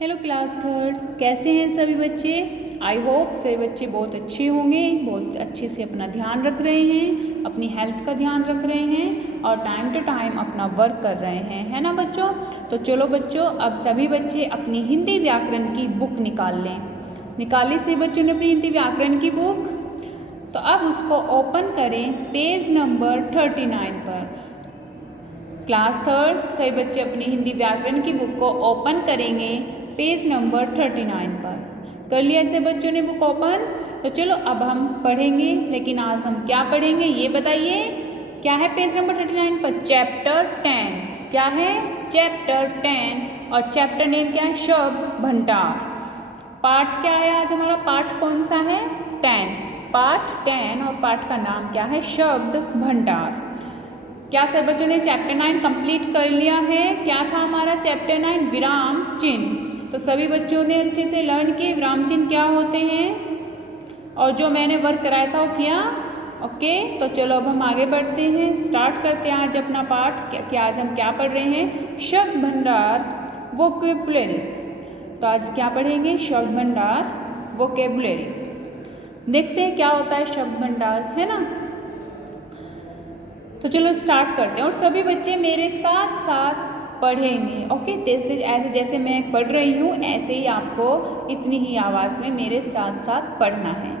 Hello class third, कैसे हैं सभी बच्चे। आई होप सभी बच्चे बहुत अच्छे होंगे, बहुत अच्छे से अपना ध्यान रख रहे हैं, अपनी हेल्थ का ध्यान रख रहे हैं और टाइम टू टाइम अपना वर्क कर रहे हैं, है ना बच्चों। तो चलो बच्चों, अब सभी बच्चे अपनी हिंदी व्याकरण की बुक निकाल लें। निकाली से बच्चों ने अपनी हिंदी व्याकरण की बुक। तो अब उसको ओपन करें पेज नंबर 39 पर। क्लास थर्ड सभी बच्चे अपनी हिंदी व्याकरण की बुक को ओपन करेंगे पेज नंबर 39 पर। कर लिया ऐसे बच्चों ने बुक ओपन। तो चलो अब हम पढ़ेंगे, लेकिन आज हम क्या पढ़ेंगे ये बताइए। क्या है पेज नंबर 39 पर? चैप्टर 10। क्या है? चैप्टर 10। और चैप्टर नेम क्या है? शब्द भंडार। पाठ क्या है आज हमारा? पाठ कौन सा है? 10। पाठ 10 और पाठ का नाम क्या है? शब्द भंडार। क्या सब बच्चों ने चैप्टर 9 कंप्लीट कर लिया है? क्या था हमारा चैप्टर 9? विराम चिन्ह। तो सभी बच्चों ने अच्छे से लर्न किए विराम चिन्ह क्या होते हैं, और जो मैंने वर्क कराया था वो किया। ओके, तो चलो अब हम आगे बढ़ते हैं, स्टार्ट करते हैं आज अपना पाठ। क्या आज हम क्या पढ़ रहे हैं? शब्द भंडार वोकैबुलरी। तो आज क्या पढ़ेंगे? शब्द भंडार वोकैबुलरी। देखते हैं क्या होता है शब्द भंडार, है ना। तो चलो स्टार्ट करते हैं और सभी बच्चे मेरे साथ साथ पढ़ेंगे। ओके, जैसे मैं पढ़ रही हूँ ऐसे ही आपको इतनी ही आवाज़ में मेरे साथ साथ पढ़ना है।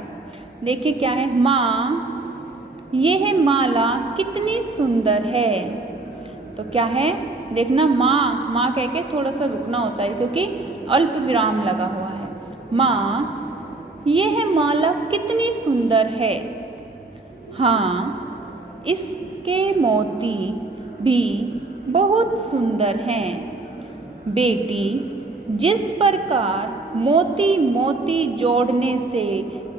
देखिए क्या है? माँ, ये है माला कितनी सुंदर है। तो क्या है? देखना, माँ माँ कह के थोड़ा सा रुकना होता है क्योंकि अल्प विराम लगा हुआ है। माँ, ये है माला कितनी सुंदर है। हाँ, इसके मोती भी बहुत सुंदर हैं। बेटी, जिस प्रकार मोती मोती जोड़ने से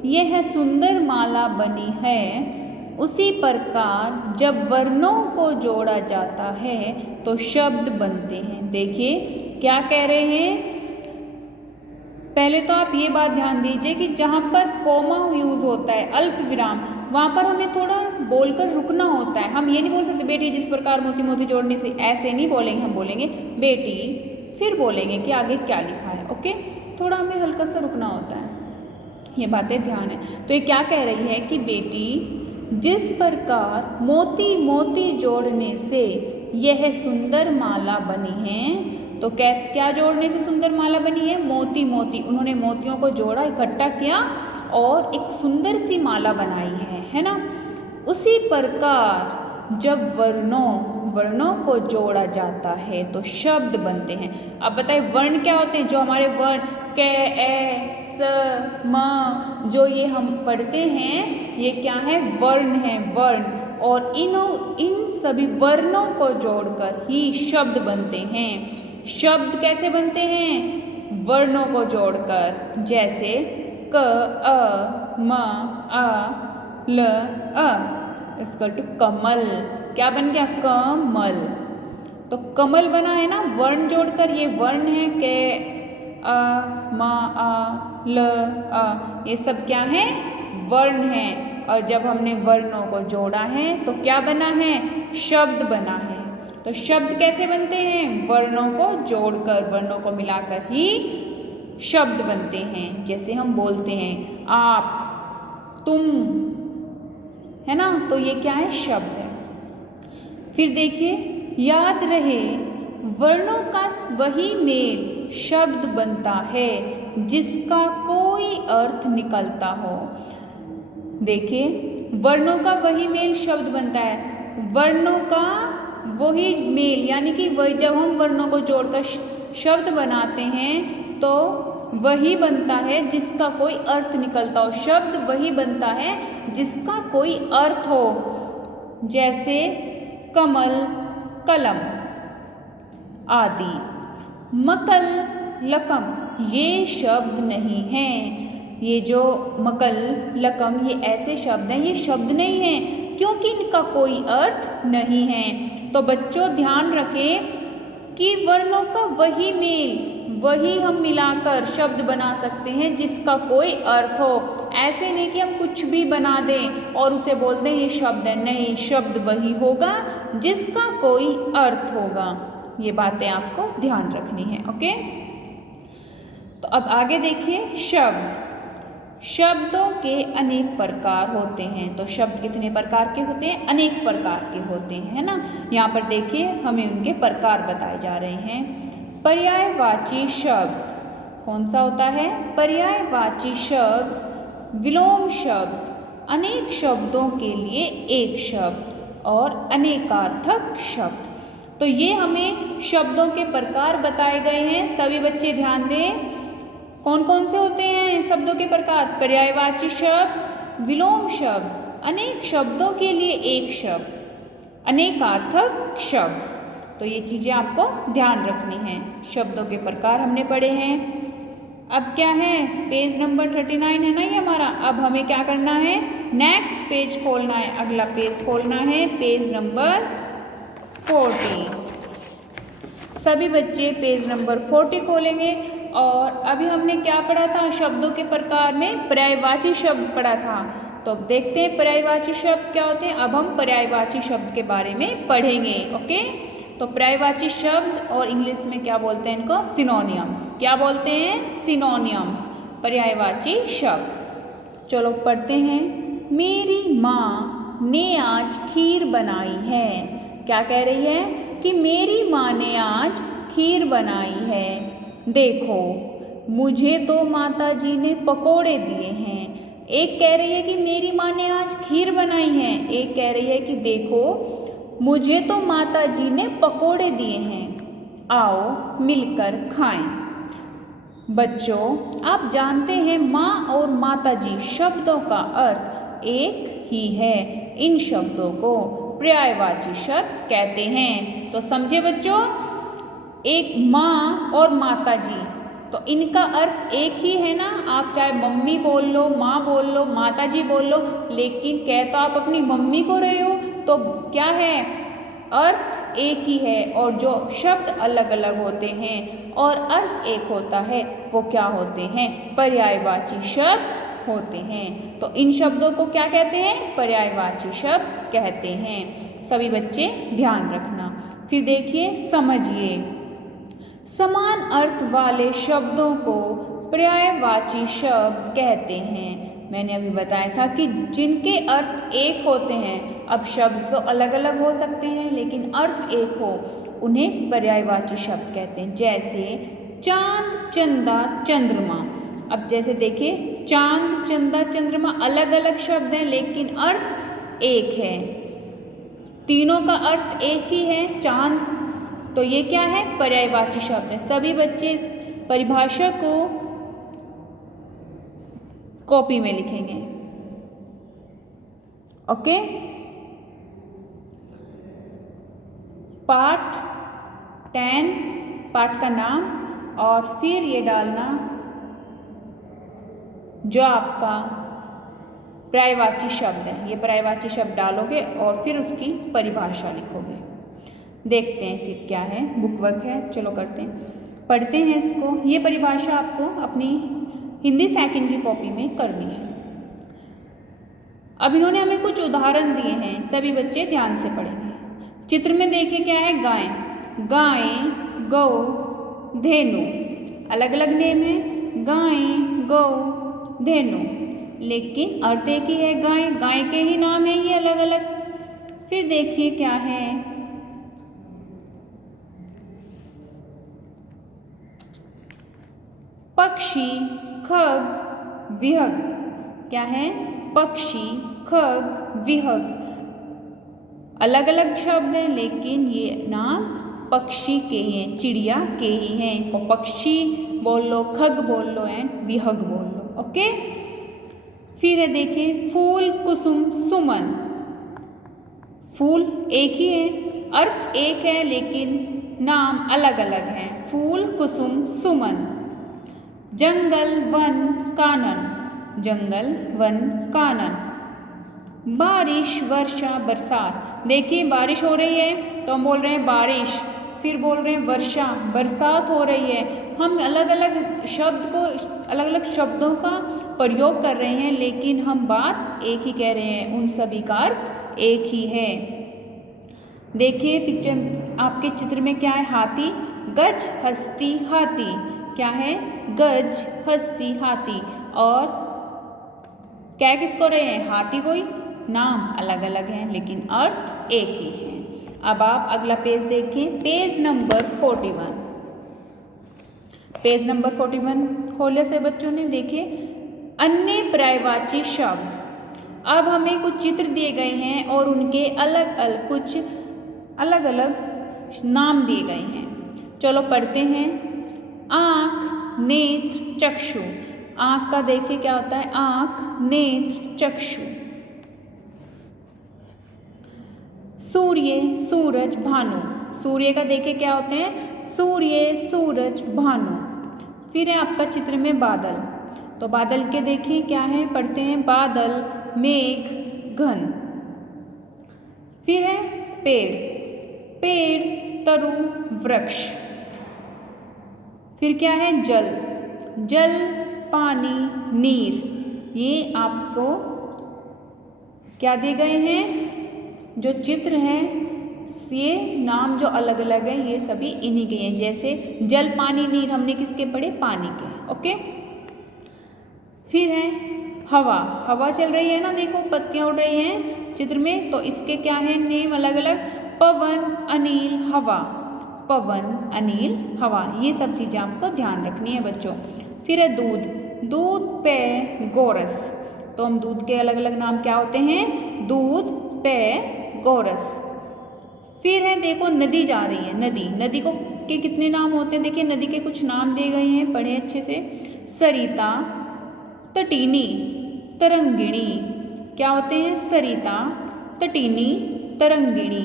यह सुंदर माला बनी है, उसी प्रकार जब वर्णों को जोड़ा जाता है तो शब्द बनते हैं। देखिए क्या कह रहे हैं। पहले तो आप ये बात ध्यान दीजिए कि जहाँ पर कोमा यूज़ होता है, अल्प विराम, वहाँ पर हमें थोड़ा बोलकर रुकना होता है। हम ये नहीं बोल सकते बेटी जिस प्रकार मोती मोती जोड़ने से, ऐसे नहीं बोलेंगे। हम बोलेंगे बेटी, फिर बोलेंगे कि आगे क्या लिखा है। ओके, थोड़ा हमें हल्का सा रुकना होता है, ये बातें ध्यान है। तो ये क्या कह रही है कि बेटी, जिस प्रकार मोती मोती जोड़ने से यह सुंदर माला बनी है। तो कैसे, क्या जोड़ने से सुंदर माला बनी है? मोती मोती, उन्होंने मोतियों को जोड़ा, इकट्ठा किया और एक सुंदर सी माला बनाई है ना। उसी प्रकार जब वर्णों को जोड़ा जाता है तो शब्द बनते हैं। अब बताइए वर्ण क्या होते हैं? जो हमारे वर्ण क, ए, स, म, जो ये हम पढ़ते हैं, ये क्या है? वर्ण है, वर्ण। और इन सभी वर्णों को जोड़कर ही शब्द बनते हैं। शब्द कैसे बनते हैं? वर्णों को जोड़कर। जैसे क, अ, म, आ, ल, अ इसकल टू कमल। क्या बन गया? कमल। तो कमल बना है ना वर्ण जोड़कर। ये वर्ण है के, अ, म, आ, ल, अ, ये सब क्या है? वर्ण है। और जब हमने वर्णों को जोड़ा है तो क्या बना है? शब्द बना है। तो शब्द कैसे बनते हैं? वर्णों को जोड़कर, वर्णों को मिलाकर ही शब्द बनते हैं। जैसे हम बोलते हैं आप, तुम, है ना। तो ये क्या है? शब्द है। फिर देखिए, याद रहे वर्णों का वही मेल शब्द बनता है जिसका कोई अर्थ निकलता हो। देखिए, वर्णों का वही मेल शब्द बनता है। वर्णों का वही मेल यानी कि वही, जब हम वर्णों को जोड़कर शब्द बनाते हैं तो वही बनता है जिसका कोई अर्थ निकलता हो। शब्द वही बनता है जिसका कोई अर्थ हो। जैसे कमल, कलम आदि। मकल, लकम ये शब्द नहीं हैं। ये जो मकल, लकम ये ऐसे शब्द हैं, ये शब्द नहीं हैं क्योंकि इनका कोई अर्थ नहीं है। तो बच्चों ध्यान रखें कि वर्णों का वही मेल, वही हम मिलाकर शब्द बना सकते हैं जिसका कोई अर्थ हो। ऐसे नहीं कि हम कुछ भी बना दें और उसे बोल दें ये शब्द है। नहीं, शब्द वही होगा जिसका कोई अर्थ होगा। ये बातें आपको ध्यान रखनी है। ओके, तो अब आगे देखिए शब्द। शब्दों के अनेक प्रकार होते हैं। तो शब्द कितने प्रकार के होते हैं? अनेक प्रकार के होते हैं, है ना। यहाँ पर देखिए हमें उनके प्रकार बताए जा रहे हैं। पर्यायवाची शब्द कौन सा होता है? पर्यायवाची शब्द, विलोम शब्द, अनेक शब्दों के लिए एक शब्द और अनेकार्थक शब्द। तो ये हमें शब्दों के प्रकार बताए गए हैं। सभी बच्चे ध्यान दें, कौन कौन से होते हैं शब्दों के प्रकार? पर्यायवाची शब्द, विलोम शब्द, अनेक शब्दों के लिए एक शब्द, अनेकार्थक शब्द। तो ये चीज़ें आपको ध्यान रखनी हैं। शब्दों के प्रकार हमने पढ़े हैं। अब क्या है? पेज नंबर 39 है ना ये हमारा। अब हमें क्या करना है? नेक्स्ट पेज खोलना है, अगला पेज खोलना है, पेज नंबर 40। सभी बच्चे पेज नंबर 40 खोलेंगे। और अभी हमने क्या पढ़ा था? शब्दों के प्रकार में पर्यायवाची शब्द पढ़ा था। तो अब देखते हैं पर्यायवाची शब्द क्या होते हैं। अब हम पर्यायवाची शब्द के बारे में पढ़ेंगे। ओके, तो पर्यायवाची शब्द और इंग्लिश में क्या बोलते हैं इनको? सिनोनियम्स। क्या बोलते हैं? सिनोनियम्स, पर्यायवाची शब्द। चलो पढ़ते हैं। मेरी माँ ने आज खीर बनाई है। क्या कह रही है? कि मेरी माँ ने आज खीर बनाई है। देखो, मुझे तो माता जी ने पकोड़े दिए हैं। एक कह रही है कि मेरी माँ ने आज खीर बनाई है, एक कह रही है कि देखो, मुझे तो माता जी ने पकोड़े दिए हैं, आओ मिलकर खाएं। बच्चों, आप जानते हैं माँ और माता जी शब्दों का अर्थ एक ही है। इन शब्दों को पर्यायवाची शब्द कहते हैं। तो समझे बच्चों, एक माँ और माता जी, तो इनका अर्थ एक ही है ना। आप चाहे मम्मी बोल लो, माँ बोल लो, माता जी बोल लो, लेकिन कह तो आप अपनी मम्मी को रहे हो, तो क्या है? अर्थ एक ही है। और जो शब्द अलग अलग होते हैं और अर्थ एक होता है, वो क्या होते हैं? पर्यायवाची शब्द होते हैं। तो इन शब्दों को क्या कहते हैं? पर्यायवाची शब्द कहते हैं। सभी बच्चे ध्यान रखना। फिर देखिए, समझिए। समान अर्थ वाले शब्दों को पर्यायवाची शब्द कहते हैं। मैंने अभी बताया था कि जिनके अर्थ एक होते हैं, अब शब्द तो अलग अलग हो सकते हैं लेकिन अर्थ एक हो, उन्हें पर्यायवाची शब्द कहते हैं। जैसे चांद, चंदा, चंद्रमा। अब जैसे देखिए, चांद, चंदा, चंद्रमा अलग अलग शब्द हैं लेकिन अर्थ एक है। तीनों का अर्थ एक ही है, चांद, तो ये क्या है? पर्यायवाची शब्द है। सभी बच्चे इस परिभाषा को कॉपी में लिखेंगे। ओके, पाठ 10, पाठ का नाम, और फिर ये डालना जो आपका पर्यायवाची शब्द है। ये पर्यायवाची शब्द डालोगे और फिर उसकी परिभाषा लिखोगे। देखते हैं फिर क्या है। बुक वर्क है, चलो करते हैं, पढ़ते हैं इसको। ये परिभाषा आपको अपनी हिंदी सेकंड की कॉपी में करनी है। अब इन्होंने हमें कुछ उदाहरण दिए हैं, सभी बच्चे ध्यान से पढ़ेंगे। चित्र में देखिए क्या है? गाय, गाय, गौ, धेनु, अलग अलग नेम है। गाय, गौ, धेनु, लेकिन अर्थ एक ही है। गाय, गाय के ही नाम है ये अलग अलग। फिर देखिए क्या है? पक्षी, खग, विहग। क्या है? पक्षी, खग, विहग, अलग अलग शब्द हैं लेकिन ये नाम पक्षी के ही हैं, चिड़िया के ही हैं। इसको पक्षी बोल लो, खग बोल लो एंड विहग बोल लो। ओके, फिर है देखिए, फूल, कुसुम, सुमन। फूल एक ही है, अर्थ एक है लेकिन नाम अलग अलग हैं। फूल, कुसुम, सुमन। जंगल, वन, कानन, जंगल, वन, कानन। बारिश, वर्षा, बरसात। देखिए बारिश हो रही है तो हम बोल रहे हैं बारिश, फिर बोल रहे हैं वर्षा, बरसात हो रही है। हम अलग अलग शब्द को, अलग अलग शब्दों का प्रयोग कर रहे हैं लेकिन हम बात एक ही कह रहे हैं, उन सभी का अर्थ एक ही है। देखिए पिक्चर, आपके चित्र में क्या है? हाथी, गज, हस्ती, हाथी। क्या है, गज, हस्ती, हाथी। और क्या किसको रहे हैं, हाथी को ही। नाम अलग अलग हैं लेकिन अर्थ एक ही है। अब आप अगला पेज देखें, पेज नंबर 41। पेज नंबर 41 खोले से बच्चों ने देखे अन्य पर्यायवाची शब्द। अब हमें कुछ चित्र दिए गए हैं और उनके कुछ अलग अलग नाम दिए गए हैं। चलो पढ़ते हैं। आँख, नेत्र, चक्षु। आँख का देखिए क्या होता है, आँख, नेत्र, चक्षु। सूर्य, सूरज, भानु। सूर्य का देखिए क्या होते हैं, सूर्य, सूरज, भानु। फिर है आपका चित्र में बादल, तो बादल के देखिए क्या है, पढ़ते हैं बादल, मेघ, घन। फिर है पेड़, पेड़, तरु, वृक्ष। फिर क्या है, जल, जल, पानी, नीर। ये आपको क्या दिए गए हैं, जो चित्र हैं, ये नाम जो अलग अलग हैं ये सभी इन्हीं के हैं। जैसे जल, पानी, नीर हमने किसके पढ़े, पानी के। ओके। फिर है हवा, हवा चल रही है ना, देखो पत्तियां उड़ रही हैं चित्र में, तो इसके क्या है नेम अलग अलग, पवन, अनिल, हवा। पवन, अनिल, हवा, ये सब चीज़ें आपको ध्यान रखनी है बच्चों। फिर है दूध, दूध, पेय, गोरस। तो हम दूध के अलग अलग नाम क्या होते हैं, दूध, पेय, गोरस। फिर है देखो नदी जा रही है, नदी, नदी को के कितने नाम होते हैं, देखिए नदी के कुछ नाम दिए गए हैं, पढ़े अच्छे से। सरिता, तटीनी, तरंगिणी। क्या होते हैं, सरिता, तटीनी, तरंगिणी।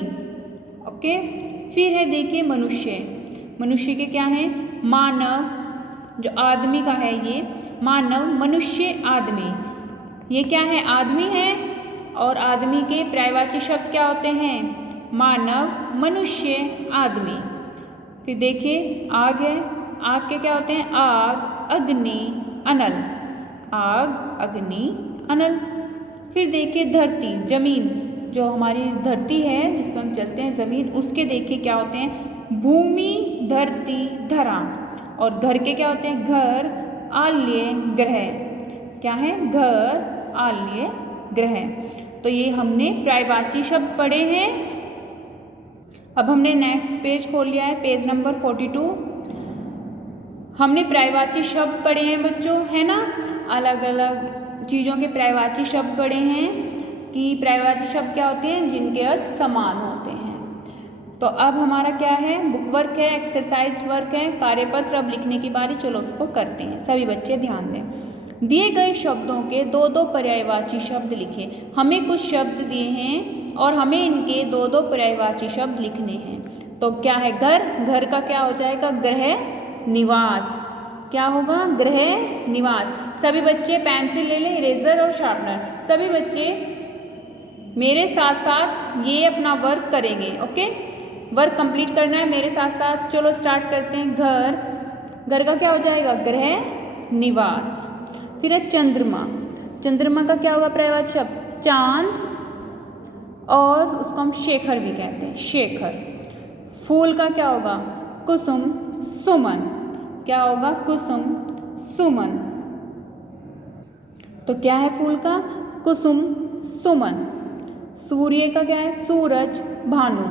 ओके। फिर है देखिए मनुष्य, मनुष्य के क्या हैं, मानव, जो आदमी का है ये, मानव, मनुष्य, आदमी। ये क्या है, आदमी है, और आदमी के पर्यायवाची शब्द क्या होते हैं, मानव, मनुष्य, आदमी। फिर देखिए आग है, आग के क्या होते हैं, आग, अग्नि, अनल। आग, अग्नि, अनल। फिर देखिए धरती, जमीन, जो हमारी धरती है जिस पर हम चलते हैं, ज़मीन, उसके देखिए क्या होते हैं, भूमि, धरती, धरा। और घर के क्या होते हैं, घर, आल्य, ग्रह। क्या है, घर, आल्य, ग्रह। तो ये हमने पर्यायवाची शब्द पढ़े हैं। अब हमने नेक्स्ट पेज खोल लिया है, पेज नंबर 42। हमने पर्यायवाची शब्द पढ़े हैं बच्चों, है ना, अलग अलग चीज़ों के पर्यायवाची शब्द पढ़े हैं कि पर्यायवाची शब्द क्या होते हैं, जिनके अर्थ समान होते हैं। तो अब हमारा क्या है, बुक वर्क है, एक्सरसाइज वर्क है, कार्यपत्र अब लिखने की बारी। चलो उसको करते हैं, सभी बच्चे ध्यान दें। दिए गए शब्दों के दो दो पर्यायवाची शब्द लिखें। हमें कुछ शब्द दिए हैं और हमें इनके दो दो पर्यायवाची शब्द लिखने हैं। तो क्या है, घर, घर का क्या हो जाएगा, गृह, निवास। क्या होगा, गृह, निवास। सभी बच्चे पेंसिल ले लें, इरेजर और शार्पनर। सभी बच्चे मेरे साथ साथ ये अपना वर्क करेंगे। ओके, वर्क कंप्लीट करना है मेरे साथ साथ। चलो स्टार्ट करते हैं। घर, घर का क्या हो जाएगा, गृह, निवास। फिर है चंद्रमा, चंद्रमा का क्या होगा पर्यायवाची शब्द, चांद, और उसको हम शेखर भी कहते हैं, शेखर। फूल का क्या होगा, कुसुम, सुमन। क्या होगा, कुसुम, सुमन। तो क्या है फूल का, कुसुम, सुमन। सूर्य का क्या है, सूरज, भानु।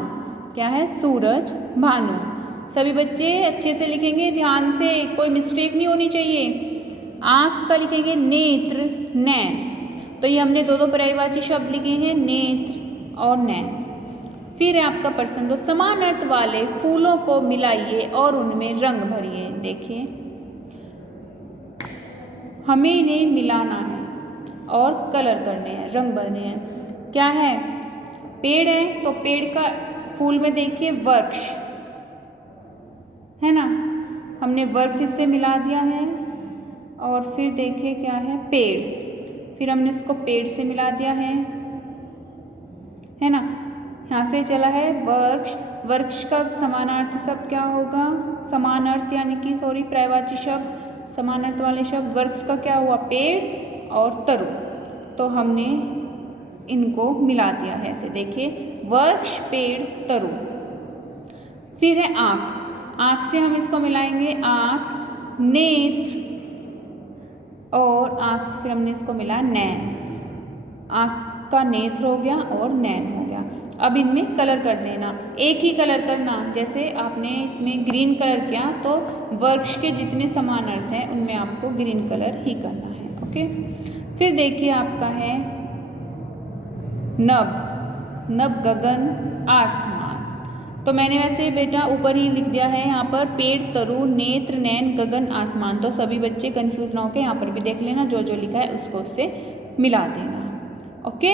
क्या है, सूरज, भानु। सभी बच्चे अच्छे से लिखेंगे, ध्यान से, कोई मिस्टेक नहीं होनी चाहिए। आँख का लिखेंगे नेत्र, नैन। तो ये हमने दो दो पर्यायवाची शब्द लिखे हैं, नेत्र और नैन। फिर है आपका प्रश्न दो, समान अर्थ वाले फूलों को मिलाइए और उनमें रंग भरिए। देखिए हमें इन्हें मिलाना है और कलर करने हैं, रंग भरने हैं। क्या है, पेड़ है, तो पेड़ का फूल में देखिए वृक्ष है ना, हमने वृक्ष इससे मिला दिया है। और फिर देखिए क्या है, पेड़, फिर हमने इसको पेड़ से मिला दिया है ना। यहाँ से चला है वृक्ष, वृक्ष का समानार्थी शब्द क्या होगा, समान अर्थ यानी कि सॉरी पर्यायवाची शब्द, समान अर्थ वाले शब्द। वृक्ष का क्या हुआ, पेड़ और तरु। तो हमने इनको मिला दिया है ऐसे, देखिए वृक्ष, पेड़, तरु। फिर है आँख, आँख से हम इसको मिलाएंगे, आँख, नेत्र और आँख से फिर हमने इसको मिला नैन, आँख का नेत्र हो गया और नैन हो गया। अब इनमें कलर कर देना, एक ही कलर करना। जैसे आपने इसमें ग्रीन कलर किया तो वृक्ष के जितने समान अर्थ हैं उनमें आपको ग्रीन कलर ही करना है। ओके, फिर देखिए आपका है नभ, नभ गगन आसमान। तो मैंने वैसे बेटा ऊपर ही लिख दिया है यहाँ पर पेड़, तरु, नेत्र, नैन, गगन, आसमान। तो सभी बच्चे कंफ्यूज ना होकर यहाँ पर भी देख लेना, जो जो लिखा है उसको उससे मिला देना। ओके,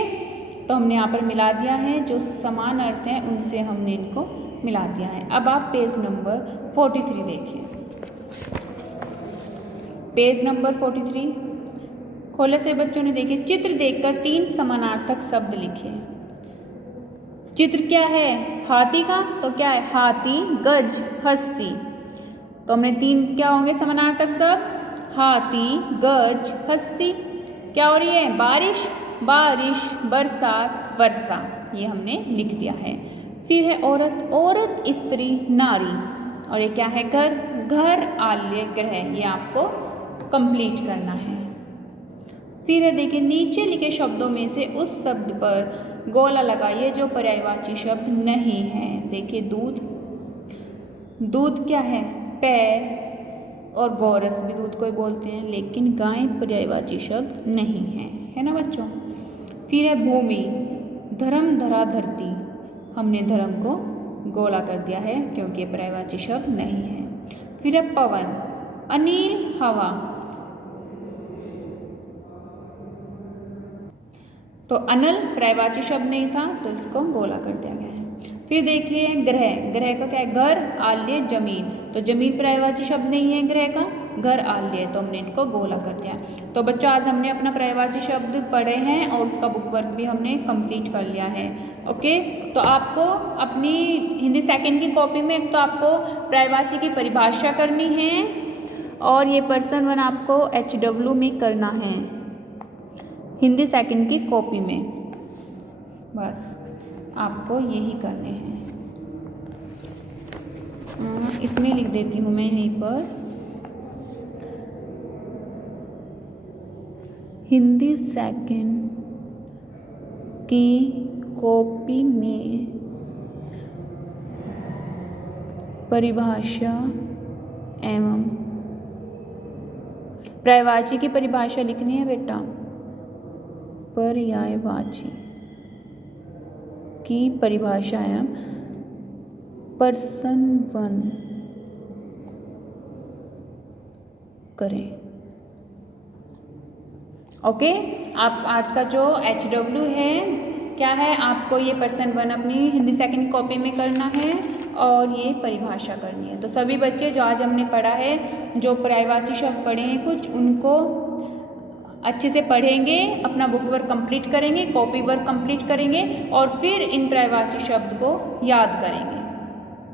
तो हमने यहाँ पर मिला दिया है, जो समान अर्थ हैं उनसे हमने इनको मिला दिया है। अब आप पेज नंबर 43 देखिए। पेज नंबर 43 खोले से बच्चों ने देखिए, चित्र देखकर 3 समानार्थक शब्द लिखे। चित्र क्या है? हाथी का, तो क्या है? हाथी, गज, हस्ती। तो हमने 3 क्या होंगे समानार्थक शब्द? हाथी, गज, हस्ती। क्या हो रही है? बारिश, बारिश, बरसात, वर्षा। ये हमने लिख दिया है। फिर है औरत, औरत, स्त्री, नारी। और ये क्या है? घर, घर, आल्य, ग्रह। ये आपको कंप्लीट करना है। फिर है देखिए, नीचे लिखे शब्दों में से उस शब्द पर गोला लगाइए जो पर्यायवाची शब्द नहीं है। देखिए दूध, दूध क्या है? पैर, और गौरस भी दूध को ही बोलते हैं, लेकिन गाय पर्यायवाची शब्द नहीं है ना बच्चों। फिर है भूमि, धर्म, धरा, धरती। हमने धर्म को गोला कर दिया है क्योंकि पर्यायवाची शब्द नहीं है। फिर है पवन, अनिल, हवा। तो अनल पर्यायवाची शब्द नहीं था तो इसको गोला कर दिया गया है। फिर देखिए ग्रह, ग्रह का क्या है? घर, आल्य, जमीन। तो जमीन पर्यायवाची शब्द नहीं है ग्रह का, घर, आल्य, तो हमने इनको गोला कर दिया। तो बच्चों आज हमने अपना पर्यायवाची शब्द पढ़े हैं और उसका बुक वर्क भी हमने कंप्लीट कर लिया है। ओके, तो आपको अपनी हिंदी सेकंड की कॉपी में एक तो आपको पर्यायवाची की परिभाषा करनी है और ये पर्सन 1 आपको HW में करना है हिंदी सेकंड की कॉपी में। बस आपको यही करने हैं। इसमें लिख देती हूँ मैं यहीं पर, हिंदी सेकंड की कॉपी में परिभाषा एवं पर्यायवाची की परिभाषा लिखनी है बेटा। पर्यायवाची की परिभाषा एवं पर्सन 1 करें। ओके, आप आज का जो HW है क्या है? आपको ये पर्सन 1 अपनी हिंदी सेकंड कॉपी में करना है और ये परिभाषा करनी है। तो सभी बच्चे जो आज हमने पढ़ा है, जो पर्यायवाची शब्द पढ़े हैं कुछ, उनको अच्छे से पढ़ेंगे, अपना बुक वर्क कंप्लीट करेंगे, कॉपी वर्क कंप्लीट करेंगे और फिर इन पर्यायवाची शब्द को याद करेंगे।